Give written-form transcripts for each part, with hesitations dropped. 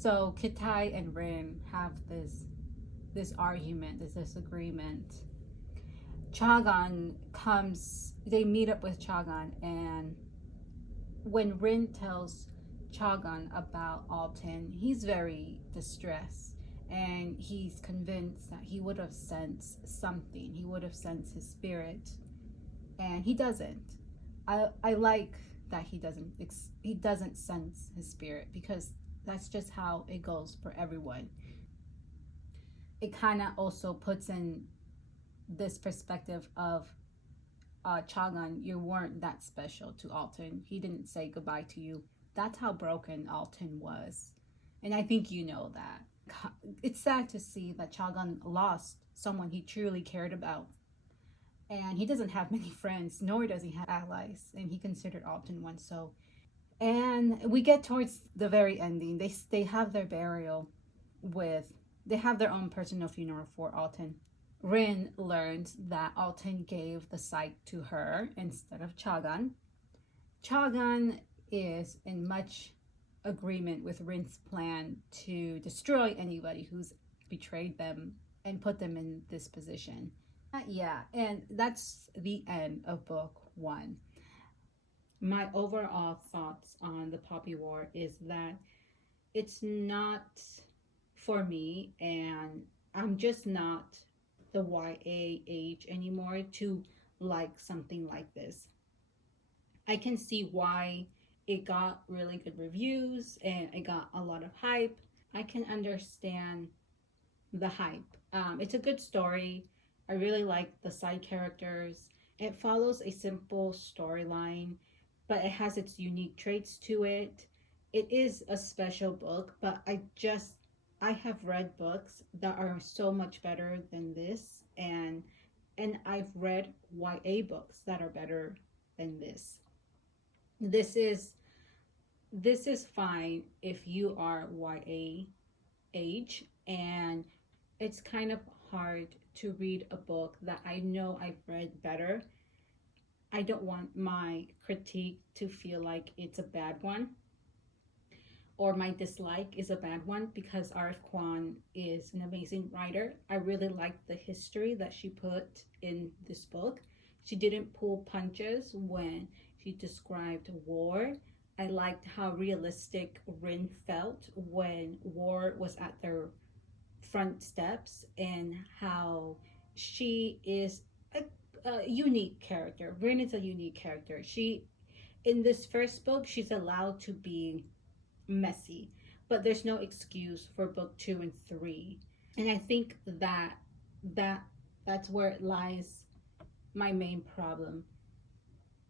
So Kitai and Rin have this argument, this disagreement. Chagan comes, they meet up with Chagan, and when Rin tells Chagan about Alton, he's very distressed, and he's convinced that he would have sensed something. He would have sensed his spirit, and he doesn't. I like that he doesn't sense his spirit, because that's just how it goes for everyone. It kind of also puts in this perspective of Chagan, you weren't that special to Alton. He didn't say goodbye to you. That's how broken Alton was. And I think you know that. It's sad to see that Chagan lost someone he truly cared about. And he doesn't have many friends, nor does he have allies. And he considered Alton one. So, and we get towards the very ending. They have their burial with, they have their own personal funeral for Alton. Rin learns that Alton gave the site to her instead of Chagan. Chagan is in much agreement with Rin's plan to destroy anybody who's betrayed them and put them in this position. Yeah, and that's the end of book one. My overall thoughts on the Poppy War is that it's not for me, and I'm just not the YA age anymore to like something like this. I can see why it got really good reviews and it got a lot of hype. I can understand the hype. It's a good story. I really like the side characters. It follows a simple storyline, but it has its unique traits to it. It is a special book, but I have read books that are so much better than this, and I've read YA books that are better than this. This is this is fine if you are YA age, and it's kind of hard to read a book that I know I've read better. I don't want my critique to feel like it's a bad one, or my dislike is a bad one, because R.F. Kuang is an amazing writer. I really liked the history that she put in this book. She didn't pull punches when she described war. I liked how realistic Rin felt when war was at their front steps, and how she is a unique character. Rin is a unique character. She, in this first book, she's allowed to be messy, but there's no excuse for book two and three. And I think that that's where it lies. My main problem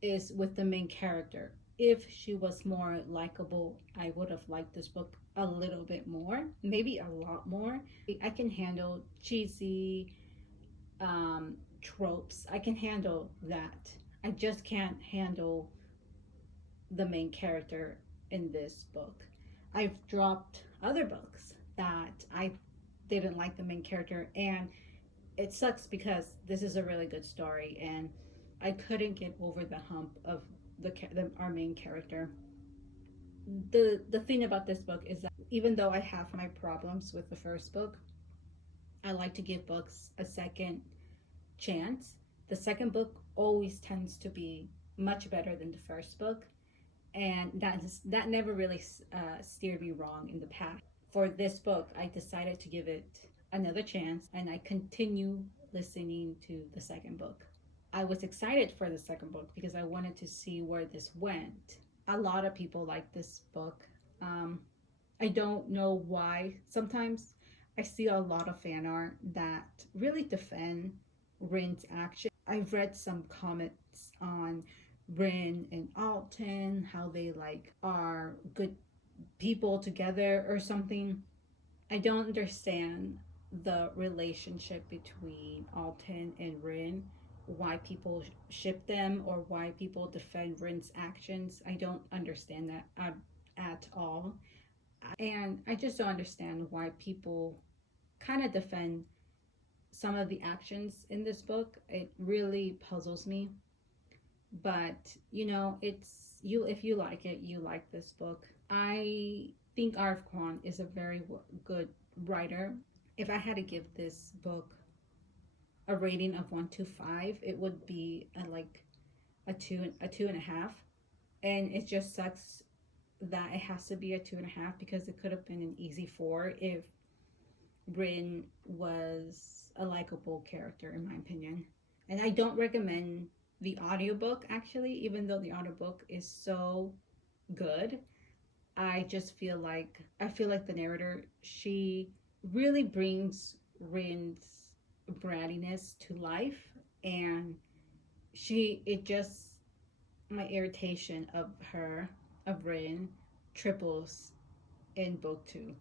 is with the main character. If she was more likable, I would have liked this book a little bit more, maybe a lot more. I can handle cheesy tropes. I can handle that. I just can't handle the main character in this book. I've dropped other books that I didn't like the main character, and it sucks because this is a really good story, and I couldn't get over the hump of our main character. The thing about this book is that even though I have my problems with the first book, I like to give books a second chance. The second book always tends to be much better than the first book, and that never really steered me wrong in the past. For this book, I decided to give it another chance, and I continue listening to the second book. I was excited for the second book because I wanted to see where this went. A lot of people like this book. I don't know why. Sometimes I see a lot of fan art that really defend Rin's action. I've read some comments on Rin and Alton, how they like are good people together or something. I don't understand the relationship between Alton and Rin, why people ship them or why people defend Rin's actions. I don't understand that at all. And I just don't understand why people kind of defend some of the actions in this book. It really puzzles me. But it's you, if you like it, you like this book. I think R.F. Kuang is a very good writer. If I had to give this book a rating of 1 to 5, it would be like a 2.5. And it just sucks that it has to be a 2.5 because it could have been an easy 4 if Rin was a likable character, in my opinion. And I don't recommend the audiobook actually, even though the audiobook is so good. I feel like the narrator, she really brings Rin's brattiness to life, and it just, my irritation of Rin triples in book 2.